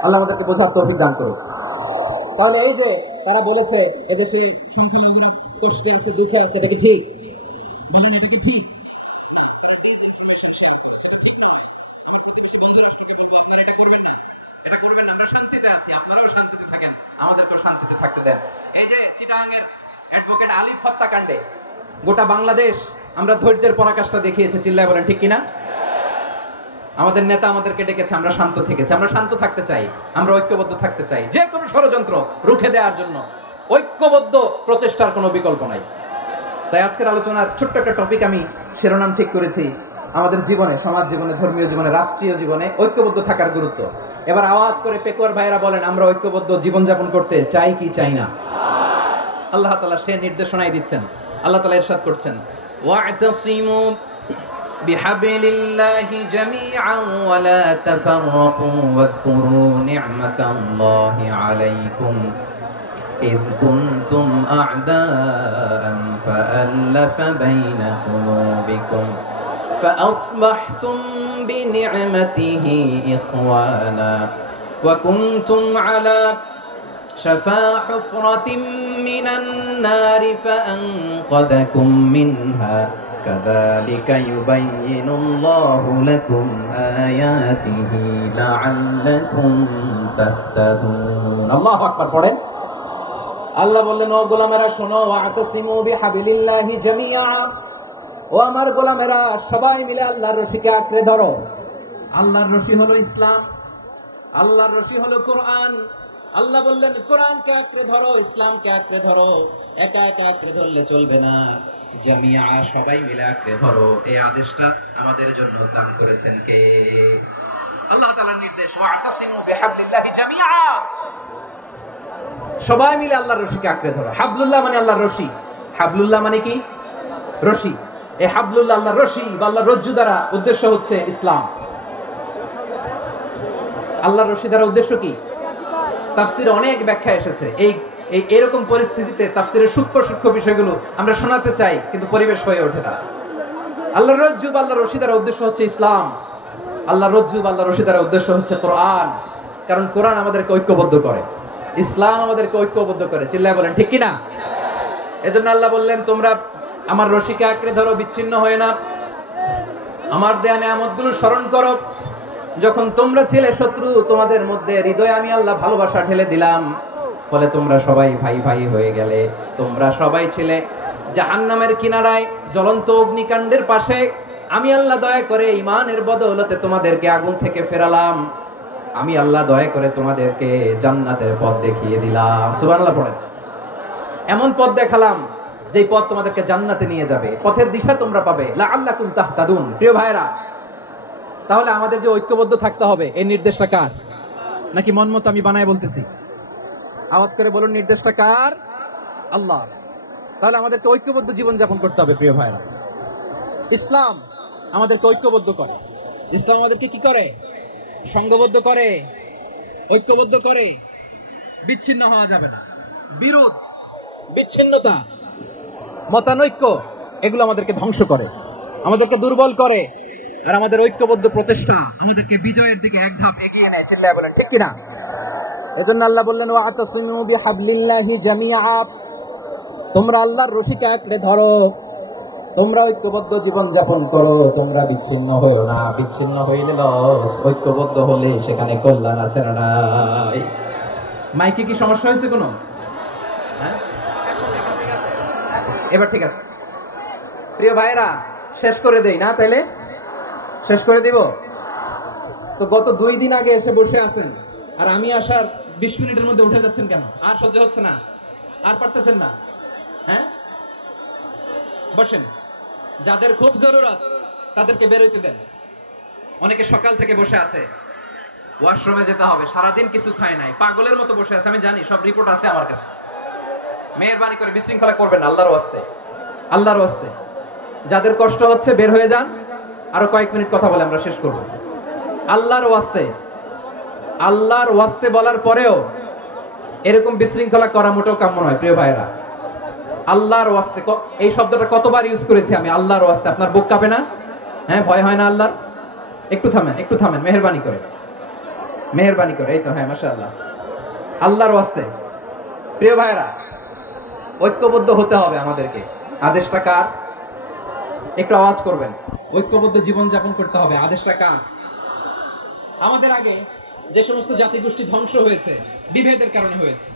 আল্লাহ আমাদেরকে বোঝার তৌফিক দান করুন। তাহলে ওই যে তারা বলেছে এদেশে সংখ্যালঘুরা কষ্টে আছে, দুঃখে আছে, এটা কি ঠিক? বলেন, এটা কি ঠিক? আমার প্রতিবেশী বন্ধু রাষ্ট্রকে বলবো, আপনারা এটা করবেন না, এটা করবেন না। আমরা শান্তিতে আছি, আপনারাও শান্তিতে থাকেন, আমাদেরকেও শান্তিতে থাকতে দেন। এই যে চিটাগাংয়ের অ্যাডভোকেট আলিফ হত্যাকাণ্ডে গোটা বাংলাদেশ আমরা ধৈর্যের পরাকাষ্ঠা দেখিয়েছে, চিল্লায় বলেন, ঠিক কিনা? আমাদের নেতা আমাদেরকে ডেকেছে, আমরা শান্ত থেকেছি। আমরা শান্ত থাকতে চাই, আমরা ঐক্যবদ্ধ থাকতে চাই। যে কোনো ষড়যন্ত্র রুখে দেওয়ার জন্য ঐক্যবদ্ধ প্রচেষ্টার কোনো বিকল্প নাই। তাই আজকের আলোচনার ছোট্ট একটা টপিক আমি শিরোনাম ঠিক করেছি, আমাদের জীবনে, সমাজ জীবনে, ধর্মীয় জীবনে, রাষ্ট্রীয় জীবনে ঐক্যবদ্ধ থাকার গুরুত্ব। এবার আওয়াজ করে পেকুয়ার ভাইরা বলেন, আমরা ঐক্যবদ্ধ জীবনযাপন করতে চাই কি চাই না? আল্লাহ তাআলা সে নির্দেশনাই দিচ্ছেন। আল্লাহ তাআলা ইরশাদ করছেন, ওয়া'তাসিমু বিহাবলিল্লাহি জামিআন ওয়া লা তাফাররাকু ওয়াযকুরু নি'মাতাল্লাহি আলাইকুম إذ كنتم أعداء فألف بين قلوبكم فأصبحتم بنعمته إخوانا وكنتم على شفا حفرة من النار فأنقذكم منها كذلك يبين الله لكم آياته لعلكم تهتدون الله أكبر পড়েন আল্লাহ বললেন, ও গোলামেরা শোনো, ওয়াতাসিমু বিহাবিলিল্লাহি জামিআ, ও আমার গোলামেরা সবাই মিলে আল্লাহর রশিকে আঁকড়ে ধরো। আল্লাহর রশি হলো ইসলাম, আল্লাহর রশি হলো কোরআন। আল্লাহ বললেন, কোরআনকে আঁকড়ে ধরো, ইসলামকে আঁকড়ে ধরো। একা একা আঁকড়ে ধরলে চলবে না, জামিআ, সবাই মিলে আঁকড়ে ধরো। এই আদেশটা আমাদের জন্য দান করেছেন কে? আল্লাহ তাআলার নির্দেশ, ওয়াতাসিমু বিহাবলিল্লাহি জামিআ, সবাই মিলে আল্লাহর রশিকে আঁকড়ে ধরো। হাবলুল্লাহ মানে আল্লাহর রশি। হাবলুল্লাহ মানে কি? রশি। এই হাবলুল্লাহ, আল্লাহর রশি বা আল্লাহর রজ্জু দ্বারা উদ্দেশ্য হচ্ছে ইসলাম। আল্লাহর রশি দ্বারা উদ্দেশ্য কি? তাফসিরে অনেক ব্যাখ্যা এসেছে। এই এরকম পরিস্থিতিতে তাফসিরের সূক্ষ্ম সূক্ষ্ম বিষয়গুলো আমরা শোনাতে চাই, কিন্তু পরিবেশ হয়ে ওঠে না। আল্লাহর রজ্জু বা আল্লাহর রশি দ্বারা উদ্দেশ্য হচ্ছে ইসলাম। আল্লাহর রজ্জু বা আল্লাহর রশি দ্বারা উদ্দেশ্য হচ্ছে কোরআন। কারণ কোরআন আমাদেরকে ঐক্যবদ্ধ করে, ইসলাম আমাদেরকে ঐক্যবদ্ধ করে। চিল্লায় বলেন, ঠিক কিনা? এজন্য আল্লাহ বললেন, তোমরা আমার রশিকে আঁকড়ে ধরো, বিচ্ছিন্ন হয়ে না। আমার দেয়া নেয়ামতগুলো স্মরণ করো। যখন তোমরা ছিলে শত্রু, তোমাদের মধ্যে হৃদয়ে আমি আল্লাহ ভালোবাসা ঢেলে দিলাম। বলে তোমরা সবাই ভাই ভাই হয়ে গেলে, তোমরা সবাই ছিলে জাহান্নামের কিনারায় জ্বলন্ত অগ্নিকাণ্ডের পাশে, আমি আল্লাহ দয়া করে ঈমানের বদৌলতে তোমাদেরকে আগুন থেকে ফেরালাম, আমি আল্লাহ দয়া করে তোমাদেরকে জান্নাতের পথ দেখিয়ে দিলাম। সুবহানাল্লাহ পড়েন। এমন পথ দেখালাম যেই পথ তোমাদেরকে জান্নাতে নিয়ে যাবে, পথের দিশা তোমরা পাবে, লাআল্লাকুম তাহতাদুন। প্রিয় ভাইরা, তাহলে আমাদের যে ঐক্যবদ্ধ থাকতে হবে, এই নির্দেশটা কার? নাকি মন মতো আমি বানায় বলতেছি? আওয়াজ করে বলুন, নির্দেশটা কার? আল্লাহ। তাহলে আমাদেরকে ঐক্যবদ্ধ জীবন যাপন করতে হবে। প্রিয় ভাইরা, ইসলাম আমাদেরকে ঐক্যবদ্ধ করে। ইসলাম আমাদেরকে কি করে? সংঘবদ্ধ করে, ঐক্যবদ্ধ করে। বিচ্ছিন্ন হওয়া যাবে না। বিরোধ, বিচ্ছিন্নতা, মতানৈক্য, এগুলো আমাদেরকে ধ্বংস করে, আমাদেরকে দুর্বল করে। আর আমাদের ঐক্যবদ্ধ প্রচেষ্টা আমাদেরকে বিজয়ের দিকে এক ধাপ এগিয়ে নেয়। চিল্লায় বলেন ঠিক কিনা? এজন্য আল্লাহ বললেন, ওয়াতাসিমু বিহাবলিল্লাহি জামিআ, তোমরা আল্লাহর রশিকে আঁকড়ে ধরো, তোমরা ঐক্যবদ্ধ জীবন যাপন করো, তোমরা বিচ্ছিন্ন হও না। বিচ্ছিন্ন হইলে লস, ঐক্যবদ্ধ হলে সেখানে কল্যাণ আছে না নাই? মাইকে কি সমস্যা হয়েছে কোনো? হ্যাঁ, এবার ঠিক আছে। প্রিয় ভাইরা, শেষ করে দেই না? তাইলে শেষ করে দিব তো। গত 2 দিন আগে এসে বসে আছেন, আর আমি আসার 20 মিনিটের মধ্যে উঠে যাচ্ছেন কেন? আর সহ্য হচ্ছে না? আর পারতেছেন না? হ্যাঁ, বসেন। যাদের খুব জরুরত তাদেরকে বের হইতে দেন। অনেকে সকাল থেকে বসে আছে, ওয়াশরুমে যেতে হবে, সারাদিন কিছু খায় নাই, পাগলের মতো বসে আছে। আমি জানি, সব রিপোর্ট আছে আমার কাছে। মেহেরবানি করে বিশৃঙ্খলা করবেন, আল্লাহর ওয়াস্তে, আল্লাহর ওয়াস্তে। যাদের কষ্ট হচ্ছে বের হয়ে যান। আরো কয়েক মিনিট কথা বলে আমরা শেষ করব। আল্লাহর ওয়াস্তে, আল্লাহর ওয়াস্তে বলার পরেও এরকম বিশৃঙ্খলা করা মোটেও কাম্য নয়। প্রিয় ভাইরা, আল্লাহর ওয়াস্তে, এই শব্দটা কতবার ইউজ করেছি আমি, আল্লাহর ওয়াস্তে। আপনার বুক কাঁপে না? হ্যাঁ, ভয় হয় না আল্লাহর? একটু থামেন, একটু থামেন, মেহেরবানি করে, মেহেরবানি করে। এই তো, হ্যাঁ, মাশাআল্লাহ। আল্লাহর ওয়াস্তে। প্রিয় ভাইরা, ঐক্যবদ্ধ হতে হবে আমাদেরকে। আদেশটা কার? একটু আওয়াজ করবেন। ঐক্যবদ্ধ জীবন যাপন করতে হবে, আদেশটা কার? আমাদের আগে যে সমস্ত জাতিগোষ্ঠী ধ্বংস হয়েছে, বিভেদের কারণে হয়েছে।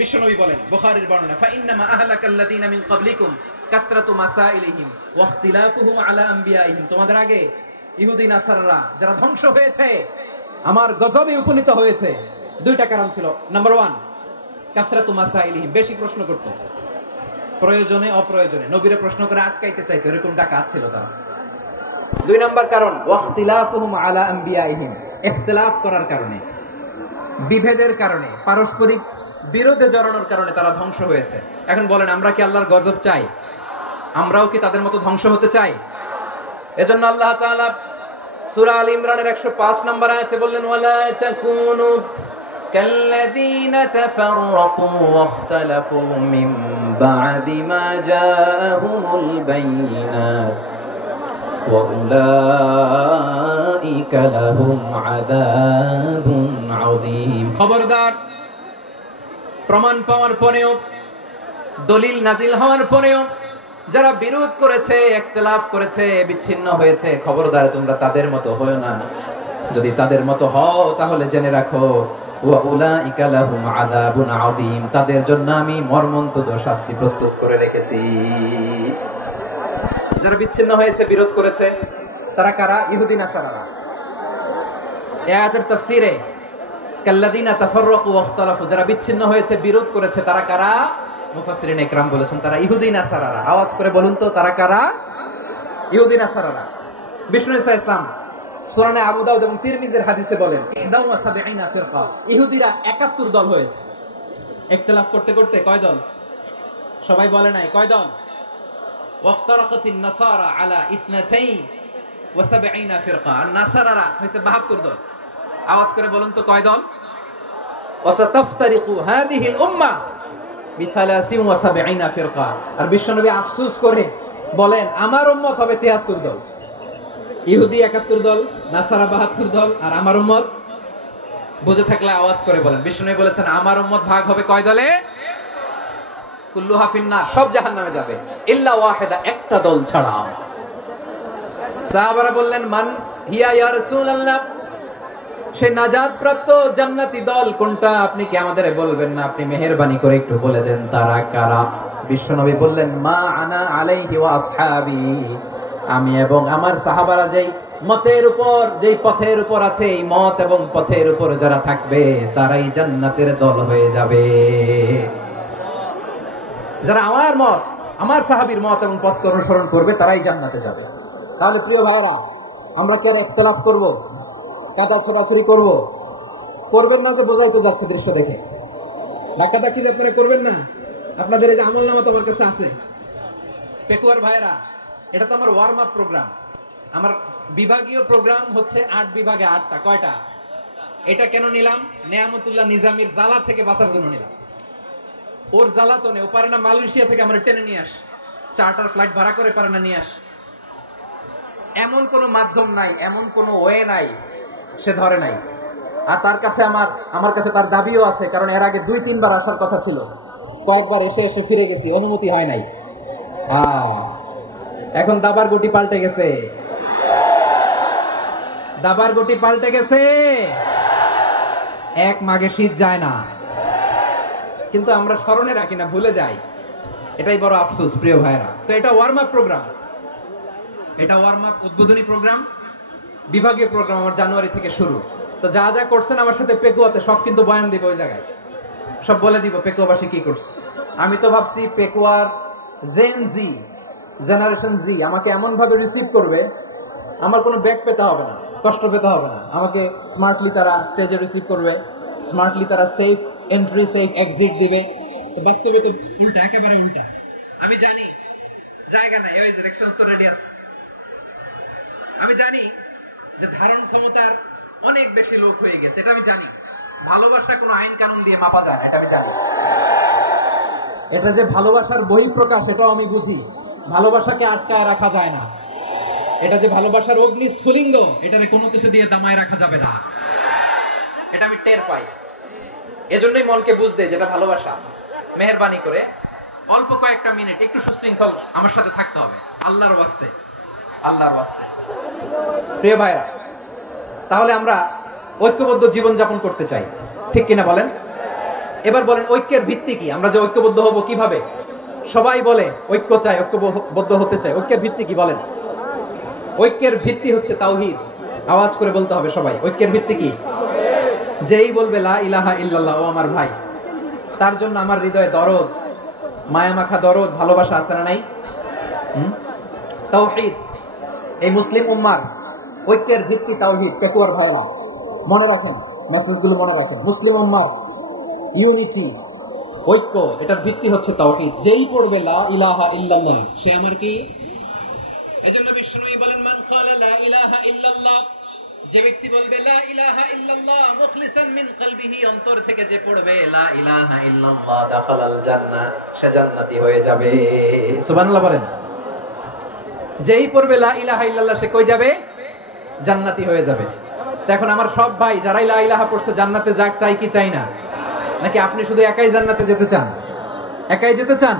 বিশ্বনবী বলেন, বুখারীর বর্ণনা, ফাইন্নামা আহলাকাল্লাযীনা মিন ক্বাবলিকুম কাসরাতু মাসাইলিহিম ওয়া ইখতিলাফুহুম আলা আম্বিয়াইহিম। তোমাদের আগে ইহুদি নাসারারা যারা ধ্বংস হয়েছে, আমার গজবে উপনীত হয়েছে, 2টা কারণ ছিল। নাম্বার 1, কাসরাতু মাসাইলিহিম, বেশি প্রশ্ন করত, প্রয়োজনে অপ্রয়োজনে নবীরে প্রশ্ন করে আটকাইতে চাইতো, এরকম ডাকাত ছিল তারা। 2 নাম্বার কারণ, ওয়া ইখতিলাফুহুম আলা আম্বিয়াইহিম, ইখতিলাফ করার কারণে, বিভেদের কারণে, পারস্পরিক বিরোধে জড়ানোর কারণে তারা ধ্বংস হয়েছে। এখন বলেন, আমরা কি আল্লাহর গজব চাই? আমরাও কি তাদের মতো ধ্বংস হতে চাই? এজন্য আল্লাহ তাআলা সূরা আল ইমরানের 105 নম্বর আয়াতে বললেন, ওয়ালা তাকুনু কাল্লাযীনা তাফাররাকু ওয়াখতালাফু মিন বা'দি মা জাআহুমুল বায়িনাত ওয়া উলাইকা লাহুম আযাবুন আযীম। খবরদার, প্রমাণ পাওয়ার পরেও, দলিল নাজিল হওয়ার পরেও যারা বিরোধ করেছে, ইখতিলাফ করেছে, বিচ্ছিন্ন হয়েছে, খবরদার তোমরা তাদের মতো হয়ো না। যদি তাদের মতো হও তাহলে জেনে রাখো, ওয়া উলাইকা লাহুম আযাবুন আযীম, তাদের জন্য আমি মর্মন্তুদ শাস্তি প্রস্তুত করে রেখেছি। যারা বিচ্ছিন্ন হয়েছে, বিরোধ করেছে, তারা কারা? ইহুদি নাসারারা। এই আয়াতের তাফসীরে কাল্লাযীনা তাফাররাকু ওয়াখতালাফু, যারা বিচ্ছিন্ন হয়েছে, বিরোধ করেছে, তারা কারা? মুফাসসিরিন ইকরাম বলেছেন তারা ইহুদি নাসারারা। আওয়াজ করে বলুন তো, তারা কারা? ইহুদি নাসারারা। বিষ্ণু ঈসা ইসলাম সুনানে আবু দাউদ এবং তিরমিজির হাদিসে বলেন, 71 ফিরকা, ইহুদিরা 71 দল হয়েছে। ইখতিলাফ করতে করতে কয় দল? সবাই বলে নাই, কয় দল? ওয়াফতারাকাতিন নাসারা আলা 72 ফিরকা, আর নাসারারা হইছে 72 দল। আওয়াজ করে বলুন তো, কয় দল? ওয়াসাতাফতারিকু হাদিহিল উম্মাহ বি73 ফিরকা। আর বিশ্বনবী আফসোস করে বলেন, আমার উম্মত হবে 73 দল। ইহুদি 71 দল, নাসারা 72 দল, আর আমার উম্মত, বুঝে থাকলে আওয়াজ করে বলেন। বিশ্বনবী বলেছেন, আমার উম্মত ভাগ হবে কয় দলে? কুল্লুহা ফিন্নার, সব জাহান্নামে যাবে, ইল্লা ওয়াহিদা, একটা দল ছাড়া। সাহাবারা বললেন, মান হিয়া ইয়া রাসূলুল্লাহ, সে নাজাত প্রাপ্ত জান্নাতি দল কোনটা আপনি কি আমাদের বলবেন না? আপনি মেহেরবানি করে একটু বলে দেন তারা কারা। বিশ্বনবী বললেন, মা আনা আলাইহি ওয়া আসহাবি, আমি এবং আমার সাহাবারা যেই মতের উপর, যেই পথের উপর আছে, এই মত এবং পথের উপর যারা থাকবে তারাই জান্নাতের দল হয়ে যাবে। যারা আমার মত, আমার সাহাবীর মত এবং পথকে অনুসরণ করবে তারাই জান্নাতে যাবে। তাহলে প্রিয় ভাইরা, আমরা কি আর ইখতিলাফ করব, কাদা ছোড়াছুরি করব? করবেন না যে বোঝাই তো যাচ্ছে দৃশ্য দেখে। ধাক্কাধাক্কি যে আপনারা করবেন না। আপনাদের এই যে আমলনামা তো আমার কাছে আছে। পেকুয়ার ভাইরা, এটা তো আমার ওয়ার্ম আপ প্রোগ্রাম। আমার বিভাগীয় প্রোগ্রাম হচ্ছে 8 বিভাগে 8টা। কয়টা? এটা কেন নিলাম? নেয়ামতুল্লাহ নিজামীর জ্বালা থেকে বাঁচার জন্য নিলাম। ওর জ্বালা তো নেই, ও পারে না মালয়েশিয়া থেকে আমরা টেনে নিয়ে আস, চার্টার ফ্লাইট ভাড়া করে পারে না নিয়ে আস। এমন কোন মাধ্যম নাই, এমন কোন ওয়ে নাই সে ধরে নাই। আর তার কাছে আমার কাছে তার দাবিও আছে, কারণ এর আগে 2-3 বার আসার কথা ছিল, কয়েকবার এসে এসে ফিরে গেছি, অনুমতি হয় নাই। এখন দাবার গুটি পাল্টে গেছে, দাবার গুটি পাল্টে গেছে। এক মাঘে শীত যায় না, কিন্তু আমরা স্মরণে রাখি না, ভুলে যাই। এটাই বড় আফসোস প্রিয় ভাইরা। তো এটা ওয়ার্ম আপ প্রোগ্রাম, এটা ওয়ার্ম আপ উদ্বোধনী প্রোগ্রাম, বিভাগীয় প্রোগ্রাম আমার জানুয়ারি থেকে শুরু। তো যা যা করছেন আমার সাথে পেকুয়াতে সব কিন্তু বয়ান দিব, ওই জায়গায় সব বলে দিব পেকুয়াবাসী কি করছে। আমি তো ভাবছি পেকুয়ার জেনারেশন জি আমাকে এমন ভাবে রিসিভ করবে, আমার কোনো ব্যাক পেতে হবে না, কষ্ট পেতে হবে না। আমাকে স্মার্টলি তারা স্টেজে রিসিভ করবে, স্মার্টলি তারা সেফ এন্ট্রি সেফ এক্সিট দিবে। তো বাস্তবে তো উল্টা, একেবারে উল্টা। আমি জানি জায়গা নাই, ওই যে দেখছেন তো রেডি আছে। আমি জানি যে ধারণ ক্ষমতার অনেক বেশি লোক হয়ে গেছে, এটা আমি জানি। ভালোবাসা কোনো আইন কানুন দিয়ে মাপা যায় না, এটা আমি জানি। এটা যে ভালোবাসার বহিঃপ্রকাশ, এটাও আমি বুঝি। ভালোবাসাকে আটকায় রাখা যায় না। এটা যে ভালোবাসার অগ্নি স্ফুলিঙ্গ, এটারে কোনো কিছু দিয়ে দামায় রাখা যাবে না, এটা আমি টের পাই। এজন্যই মনকে বুঝতে যেটা ভালোবাসা। মেহেরবানি করে অল্প কয়েকটা মিনিট একটু সুশৃঙ্খল আমার সাথে থাকতে হবে, আল্লাহর ওয়াস্তে, আল্লাহর ওয়াস্তে। প্রিয় ভাইরা, তাহলে আমরা ঐক্যবদ্ধ জীবন যাপন করতে চাই, ঠিক কিনা বলেন? এবার বলেন ঐক্যের ভিত্তি কি? আমরা যে ঐক্যবদ্ধ হব কিভাবে? সবাই বলে ঐক্য চাই, ঐক্যবদ্ধ হতে চাই। ঐক্যের ভিত্তি কি বলেন? ঐক্যের ভিত্তি হচ্ছে তাওহীদ। আওয়াজ করে বলতে হবে সবাই, ঐক্যের ভিত্তি কি? যেই বলবে লা ইলাহা ইল্লাল্লাহ, ও আমার ভাই, তার জন্য আমার হৃদয়ে দরদ, মায়া মাখা দরদ, ভালোবাসা আছে না নাই? তাওহীদ। এই মুসলিম উম্মার ঐক্যের ভিত্তি তাওহীদ। পেকুয়ার ভাইরা মনে রাখেন, মেসেজগুলো মনে রাখেন। মুসলিম উম্মার ইউনিটি, ঐক্য, এটার ভিত্তি হচ্ছে তাওহীদ। যেই পড়বে লা ইলাহা ইল্লাল্লাহ, সে আমার কি? এজন্য বিষ্ণুই বলেন, মান ক্বালা লা ইলাহা ইল্লাল্লাহ, যে ব্যক্তি বলবে লা ইলাহা ইল্লাল্লাহ মুখলিসান মিন কলবিহি, অন্তর থেকে যে পড়বে লা ইলাহা ইল্লাল্লাহ, দাখালাল জান্নাহ, সে জান্নাতি হয়ে যাবে। সুবহানাল্লাহ বলেন। যেই পড়বে লা ইলাহা ইল্লাল্লাহ, সে কই যাবে? জান্নাতি হয়ে যাবে। তো এখন আমার সব ভাই যারাই লা ইলাহা পড়ছে জান্নাতে যাক, চাই কি চাই না? নাকি আপনি শুধু একাই জান্নাতে যেতে চান? একাই যেতে চান?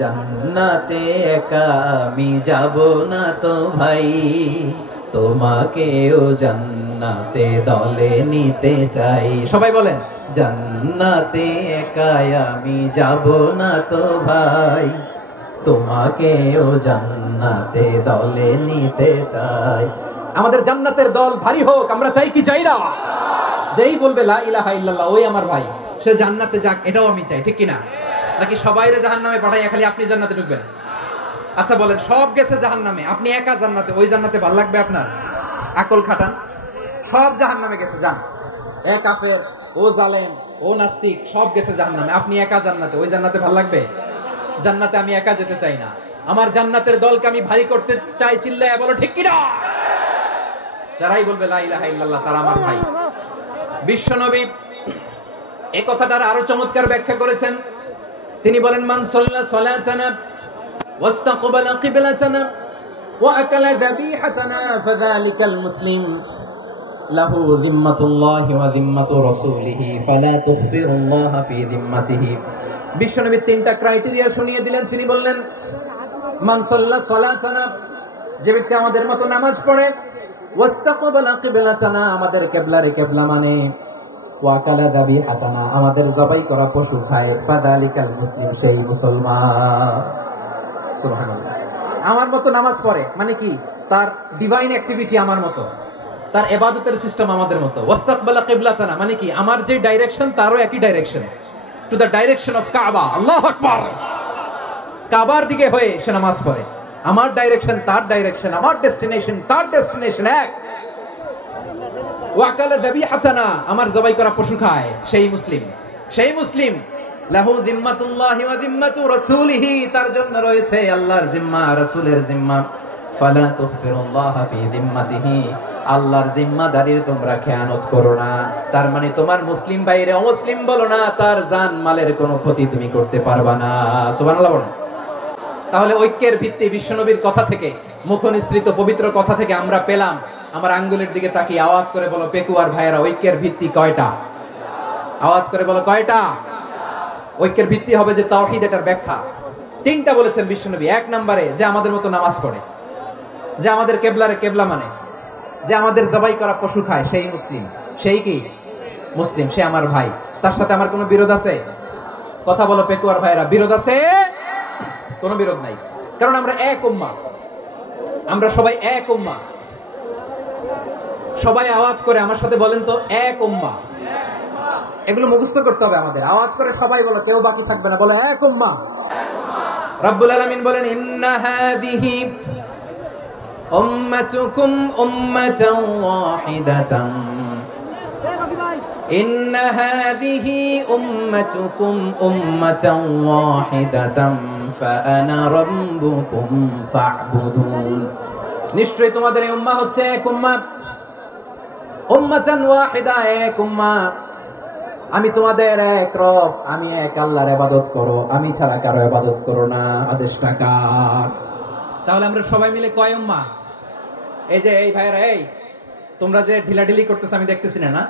জান্নাতে একা আমি যাব না তো ভাই, তোমাকেও জান্নাতে দলে নিতে চাই। সবাই বলেন, জান্নাতে একা আমি যাব না তো ভাই, তোমাকেও জান্নাতে দলে নিতে চাই। আমাদের জান্নাতের দল ভারী হোক, আমরা চাই কি চাই না? যেই বলবে লা ইলাহা ইল্লাল্লাহ, ওই আমার ভাই, সে জান্নাতে যাক, এটাও আমি চাই, ঠিক কিনা? নাকি সবাইরে জাহান্নামে পাঠাইয়া খালি আপনি জান্নাতে ঢুকবেন? আচ্ছা বলেন, সব গেছে জাহান্নামে, আপনি একা জান্নাতে, ওই জান্নাতে ভালো লাগবে আপনার? আকল খাটান। সব জাহান্নামে গেছে, যান। এ কাফের, ও জালেম, ও নাস্তিক, সব গেছে জাহান্নামে, আপনি একা জান্নাতে, ওই জান্নাতে ভালো লাগবে? জান্নাতে আমি একা যেতে চাই না, আমার জান্নাতের দলকে আমি ভারী করতে চাই। চিল্লায়া বলো ঠিক কিনা? যারাই বলবে লা ইলাহা ইল্লাল্লাহ, তারা আমার ভাই। বিশ্বনবী এই কথাটার আরো চমৎকার ব্যাখ্যা করেছেন। তিনি বলেন, মান সাল্লা সালাতানা ওয়াস্তাকবালা কিবলাতানা ওয়া আকালা যাবিহাতানা ফাযালিকাল মুসলিম লাহু যিম্মাতুল্লাহি ওয়া যিম্মাতু রাসূলিহি ফালা তুখফিরুল্লাহা ফি যিম্মাতিহি। বিশ্বনবী তিনটা ক্রাইটেরিয়া শুনিয়ে দিলেন। তিনি বললেন, মান সাল্লা সালাতানা, যে ব্যক্তি আমাদের মতো নামাজ পড়ে, ওয়াস্তাকবালা কিবলাতানা, আমাদের কিবলারে কিবলা মানে, ওয়াকালা যাবিহাতানা, আমাদের জবাই করা পশু খায়, ফাযালিকাল মুসলিম, সেই মুসলমান। সুবহানাল্লাহ। আমার মতো নামাজ পড়ে মানে কি, তার ডিভাইন অ্যাক্টিভিটি আমার মতো, তার ইবাদতের সিস্টেম আমাদের মতো। ওয়াস্তাকবালা কিবলাতানা মানে কি, আমার যে ডাইরেকশন তারও একই direction, to the direction of কাবা। আল্লাহু আকবার। কাবার দিকে হয়ে সে নামাজ পড়ে, আমার ডাইরেকশন তার ডাইরেকশন, আমার ডেস্টিনেশন তার ডেস্টিনেশন এক। ওয়াকালা যাবিহাতানা, আমার জবাই করা পশু খায়, সেই মুসলিম। সেই মুসলিম লাহু জিম্মাতুল্লাহি ওয়া জিম্মাতু রাসূলিহি, তার জন্য রয়েছে আল্লাহর জিম্মা, রাসূলের জিম্মা। ফালা তুগফিরুল্লাহা ফি জিম্মাতিহি, আল্লাহর জিম্মাদারির তোমরা খেয়ানত করো না। তার মানে তোমার মুসলিম বাইরে অমুসলিম বলো না, তার জান মালের কোনো ক্ষতি তুমি করতে পারবা না। সুবহানাল্লাহ বলো। তাহলে ঐক্যের ভিত্তি বিশ্বনবীর কথা থেকে, মুখনিসৃত পবিত্র কথা থেকে আমরা পেলাম। আমার আঙ্গুলের দিকে তাকিয়ে আওয়াজ করে বলো পেকুয়ার ভাইয়েরা, ঐক্যের ভিত্তি কয়টা? আওয়াজ করে বলো কয়টা? ঐক্যের ভিত্তি হবে যে তাওহীদ, এটার ব্যাখ্যা তিনটা বলেছেন বিশ্বনবী। এক নম্বরে যে আমাদের মতো নামাজ পড়ে, যে আমাদের কেবলারে কেবলা মানে, যে আমাদের জবাই করা পশু খায়, সেই মুসলিম। সেই কি মুসলিম? সে আমার ভাই। তার সাথে আমার কোনো বিরোধ আছে? কথা বলো পেকুয়ার ভাইয়েরা, বিরোধ আছে? কোনো বিরোধ নাই, কারণ আমরা এক উম্মাহ, আমরা সবাই এক উম্মাহ। সবাই আওয়াজ করে আমার সাথে বলেন তো, এক উম্মাহ। এগুলো মুখস্থ করতে হবে আমাদের। আওয়াজ করে সবাই বলো, কেউ বাকি থাকবে না, বলো এক উম্মাহ। রব্বুল আলামিন বলেন, ইন্না হাদিহি উম্মাতুকুম উম্মাতান ওয়াহিদাতান, ইন্না হাদিহি উম্মাতুকুম উম্মাতান ওয়াহিদাতান ফাআনা রাব্বুকুম ফা'বুদুন। নিশ্চয়ই তোমাদের এই উম্মাহ হচ্ছে এক উম্মাহ, উম্মাতান ওয়াহিদা, এক উম্মাহ। আমি তোমাদের এক রব, আমি এক আল্লাহর ইবাদত করো, আমি ছাড়া কারো ইবাদত করো না। আদেশটা কার? তাহলে আমরা সবাই মিলে কয় উম্মাহ? এই যে এই ভাইরা, এই তোমরা যে ঢিলাঢিলি করতেছ আমি দেখতেছি না।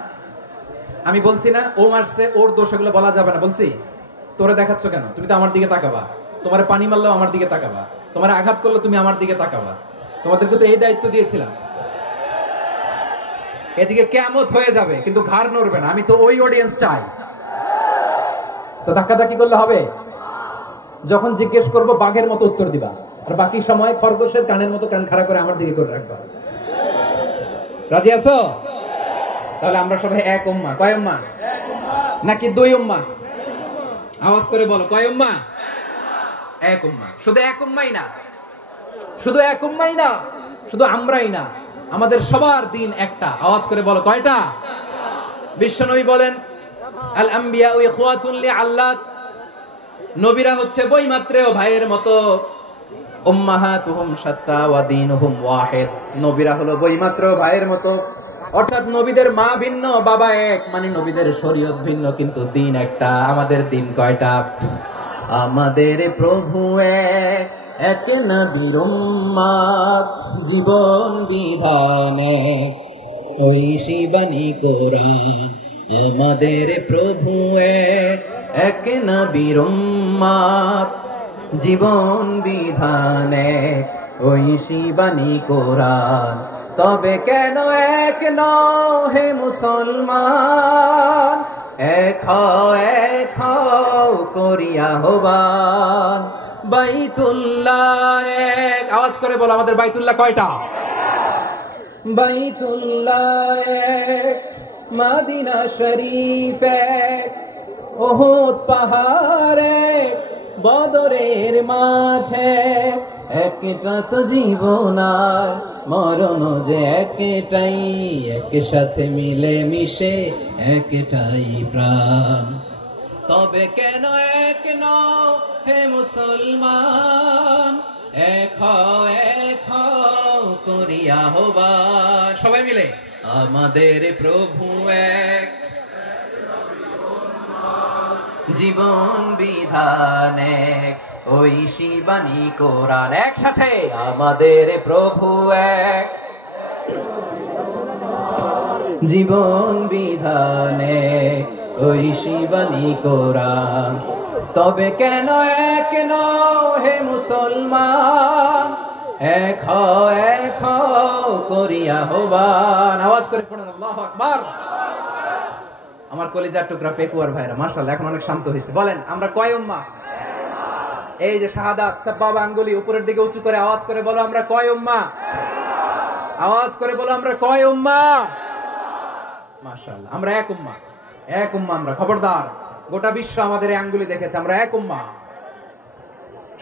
আমি বলছি না ও মারছে, ওর দোষ, এগুলো বলা যাবে না। বলছি তোরে দেখাচ্ছ কেন? তুমি তো আমার দিকে তাকাবা। তোমারে পানি মারলেও আমার দিকে তাকাবা, তোমারে আঘাত করলে তুমি আমার দিকে তাকাবা। তোমাদেরকে তো এই দায়িত্ব দিয়েছিলাম। এদিকে কিয়ামত হয়ে যাবে কিন্তু ঘাড় নড়বে না। আমি তো ওই অডিয়েন্স চাই। তো ধাক্কাধাক্কি করলে হবে? যখন জিজ্ঞেস করবো বাঘের মতো উত্তর দিবা, আর বাকি সময় খরগোশের কানের মতো কান খাড়া করে আমার দিকে করে রাখবা। রাজি আছো? তাহলে আমরা সবাই এক উম্মাহ। কয় উম্মাহ? নাকি দুই উম্মাহ? আওয়াজ করে বলো, কয় উম্মাহ? এক উম্মাহ। শুধু এক উম্মাহই না, শুধু এক উম্মাহই না, শুধু আমরাই না, আমাদের সবার দিন একটা। আওয়াজ করে বলো কয়টা? বিশ্বনবী বলেন, আল আম্বিয়া ইখওয়াতুন লিআল্লাত, নবীরা হচ্ছে বৈমাত্রেয় ভাইয়ের মতো। উম্মাহাতুহুম শাত্তা ওয়া দীনুহুম ওয়াহিদ, নবীরা হলো বৈমাত্রেয় ভাইয়ের মতো। অর্থাৎ নবীদের মা ভিন্ন, বাবা এক, মানে নবীদের শরীয়ত ভিন্ন, কিন্তু দিন একটা। আমাদের দিন কয়টা? আমাদের প্রভু এক, এক নবীর উম্মত, জীবন বিধানে ওই শিবানী কোরআন। আমাদের প্রভু এক, এক নবীর উম্মত, জীবন বিধানে ওই শিবানী কোরআন। তবে কেন এক নও হে মুসলমান, এক হও করিয়া আহ্বান। বাইতুল্লাহ এক, আওয়াজ করে বলো আমাদের বাইতুল্লাহ কয়টা? বাইতুল্লাহ এক, মদিনা শরীফ এক, উহুদ পাহাড় এক, বদরের মাঠ এক। একটা তো জীবন আর মরণ যে একটাই, একসাথে মিলে মিশে একটাই প্রাণ। তবে কেন এক নও হে মুসলমান, এক হও করিয়া আহ্বান। সবাই মিলে আমাদের প্রভু এক, জীবন বিধান এক, ওই শিবানী কোরআন। একসাথে আমাদের প্রভু এক, জীবন বিধান এক, ওই শিবানী কোরআন। তবে কেন এক নও হে মুসলমান, এক হও করিয়া আহ্বান। আওয়াজ করে পড়ুন আল্লাহু আকবার। আমার কলিজার টুকরা পেকুয়ার ভাইরা মাশাআল্লাহ এখন অনেক শান্ত হয়েছে। বলেন আমরা কয় উম্মাহ? এই যে শাহাদাত সাব্বাবা আঙ্গুলি উপরের দিকে উঁচু করে আওয়াজ করে বলো আমরা কয় উম্মাহ? আওয়াজ করে বলো আমরা কয় উম্মাহ? মাশাআল্লাহ আমরা এক উম্মাহ, এক উম্মাহ আমরা। খবরদার, গোটা বিশ্ব আমাদের এই আঙ্গুলি দেখেছে, আমরা এক উম্মাহ।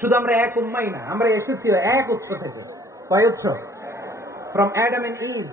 শুধু আমরা এক উম্মাই না, আমরা এসেছি এক উৎস থেকে। কয় উৎস? From Adam and eve.